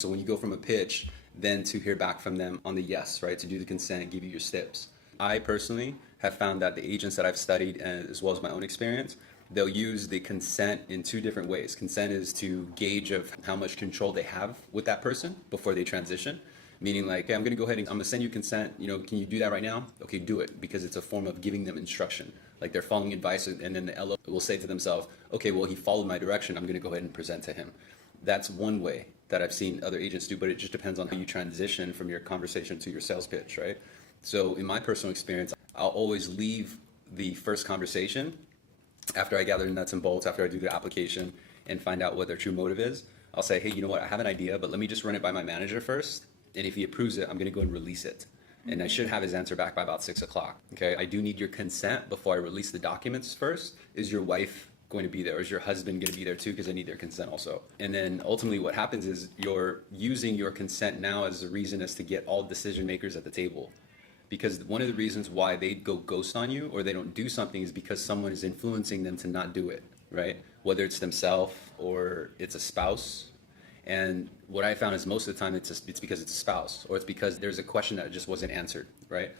So when you go from a pitch, then to hear back from them on the yes, right, to do the consent, give you your steps. I personally have found that the agents that I've studied, as well as my own experience, they'll use the consent in two different ways. Consent is to gauge of how much control they have with that person before they transition. Meaning like, hey, I'm going to go ahead and I'm going to send you consent. Can you do that right now? Okay, do it, because it's a form of giving them instruction. Like they're following advice, and then the LO will say to themselves, okay, well, he followed my direction. I'm going to go ahead and present to him. That's one way that I've seen other agents do, but it just depends on how you transition from your conversation to your sales pitch, right? So in my personal experience, I'll always leave the first conversation after I gather the nuts and bolts, after I do the application and find out what their true motive is. I'll say, hey, you know what? I have an idea, but let me just run it by my manager first. And if he approves it, I'm going to go and release it. And I should have his answer back by about 6 o'clock. Okay. I do need your consent before I release the documents first. Is your wife going to be there? Or is your husband going to be there too? Because I need their consent also. And then ultimately what happens is you're using your consent now as a reason as to get all decision makers at the table. Because one of the reasons why they go ghost on you or they don't do something is because someone is influencing them to not do it, right? Whether it's themselves or it's a spouse. And what I found is most of the time it's because it's a spouse, or it's because there's a question that just wasn't answered, right?